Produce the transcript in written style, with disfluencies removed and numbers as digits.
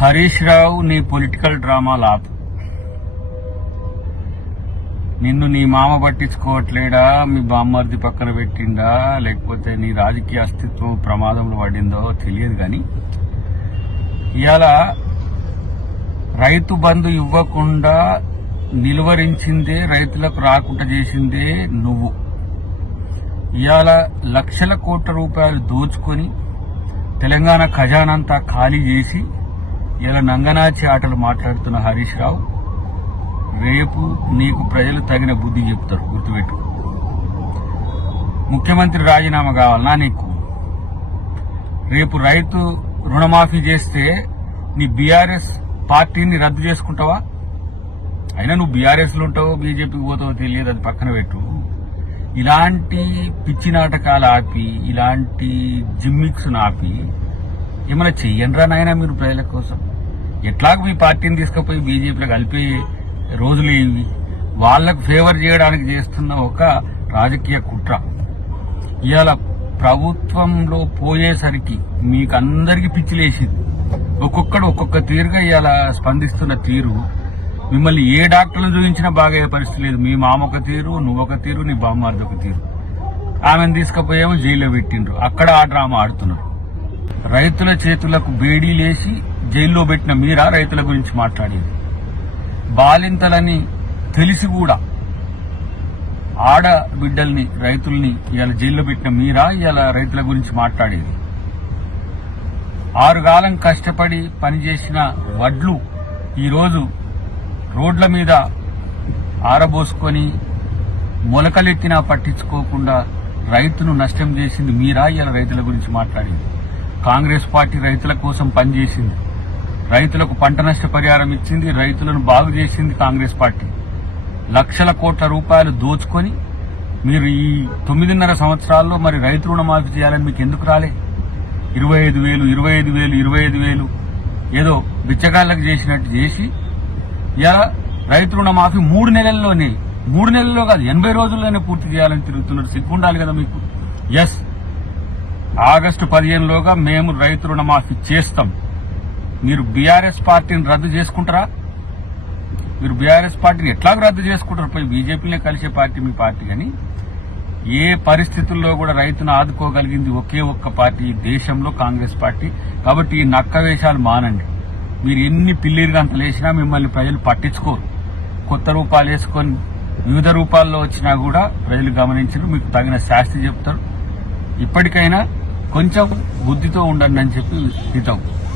హరీష్ రావు నీ పొలిటికల్ డ్రామాలు ఆపు. నిన్ను నీ మామ పట్టించుకోవట్లేడా, మీ బామ్మర్ది పక్కన పెట్టిండా, లేకపోతే నీ రాజకీయ అస్తిత్వం ప్రమాదంలో పడిందో తెలియదు. కానీ ఇవాళ రైతు బంధు ఇవ్వకుండా నిలువరించిందే, రైతులకు రాకుండా చేసిందే నువ్వు. ఇవాళ లక్షల కోట్ల రూపాయలు దోచుకొని తెలంగాణ ఖజానంతా ఖాళీ చేసి ఇలా నంగనాచి ఆటలు మాట్లాడుతున్న హరీష్ రావు, రేపు నీకు ప్రజలు తగిన బుద్ధి చెప్తారు, గుర్తుపెట్టు. ముఖ్యమంత్రి రాజీనామా కావాలన్నా నీకు? రేపు రైతు రుణమాఫీ చేస్తే నీ బీఆర్ఎస్ పార్టీని రద్దు చేసుకుంటావా? అయినా నువ్వు బీఆర్ఎస్ లో ఉంటావో బీజేపీకి పోతావో తెలియదు, అది పక్కన పెట్టు. ఇలాంటి పిచ్చి నాటకాలు ఆపి, ఇలాంటి జిమ్మిక్స్ ఆపి ఏమైనా చెయ్యండిరా నాయన మీరు ప్రజల కోసం. ఎట్లాగో మీ పార్టీని తీసుకుపోయి బీజేపీలో కలిపే రోజులు ఇవి. వాళ్లకు ఫేవర్ చేయడానికి చేస్తున్న ఒక రాజకీయ కుట్ర. ఇవాళ ప్రభుత్వంలో పోయేసరికి మీకు అందరికీ పిచ్చిలేసింది. ఒక్కొక్కడు ఒక్కొక్క తీరుగా ఇవాళ స్పందిస్తున్న తీరు మిమ్మల్ని ఏ డాక్టర్లు చూపించినా బాగా పరిస్థితి లేదు. మీ మామ ఒక తీరు, నువ్వొక తీరు, నీ బామ్మార్ది ఒక తీరు. ఆమెను తీసుకుపోయేమో జైల్లో పెట్టిండ్రు, అక్కడ ఆ డ్రామా ఆడుతున్నారు. రైతుల చేతులకు బేడీలేసి జైల్లో పెట్టిన మీరా రైతుల గురించి మాట్లాడేది? బాలింతలని తెలిసి కూడా ఆడబిడ్డల్ని, రైతుల్ని ఇవాళ జైల్లో పెట్టిన మీరా ఇవాళ రైతుల గురించి మాట్లాడేది? 6 కాలం కష్టపడి పనిచేసిన వడ్లు ఈరోజు రోడ్ల మీద ఆరబోసుకొని మొలకలెత్తినా పట్టించుకోకుండా రైతును నష్టం చేసింది మీరా ఇవాళ రైతుల గురించి మాట్లాడింది? కాంగ్రెస్ పార్టీ రైతుల కోసం పనిచేసింది, రైతులకు పంట నష్ట పరిహారం ఇచ్చింది, రైతులను బాగు చేసింది కాంగ్రెస్ పార్టీ. లక్షల కోట్ల రూపాయలు దోచుకొని మీరు ఈ 9.5 సంవత్సరాల్లో మరి రైతు రుణమాఫీ చేయాలని మీకు ఎందుకు రాలే? 25,000 ఏదో బిచ్చగాళ్లకు చేసినట్టు చేసి ఇలా రైతు రుణమాఫీ 3 నెలల్లోనే, 3 నెలల్లో కాదు 80 రోజుల్లోనే పూర్తి చేయాలని తిరుగుతున్నారు. సిగ్గుండాలి కదా మీకు. ఎస్, ఆగస్టు 15లోగా మేము రైతు రుణమాఫీ చేస్తాం. మీరు బీఆర్ఎస్ పార్టీని రద్దు చేసుకుంటారా? మీరు బీఆర్ఎస్ పార్టీని ఎట్లాగో రద్దు చేసుకుంటారు, పోయి బీజేపీనే కలిసే పార్టీ మీ పార్టీ. కానీ ఏ పరిస్థితుల్లో కూడా రైతును ఆదుకోగలిగింది ఒకే ఒక్క పార్టీ ఈ దేశంలో, కాంగ్రెస్ పార్టీ. కాబట్టి ఈ నక్క వేషాలు మానండి. మీరు ఎన్ని పిల్లిరుగంతలు వేసినా మిమ్మల్ని ప్రజలు పట్టించుకోరు. కొత్త రూపాలు వేసుకొని వివిధ రూపాల్లో వచ్చినా కూడా ప్రజలు గమనించరు, మీకు తగిన శాస్తి చెప్తారు. ఇప్పటికైనా కొంచెం బుద్ధితో ఉండండి అని చెప్పి హితం.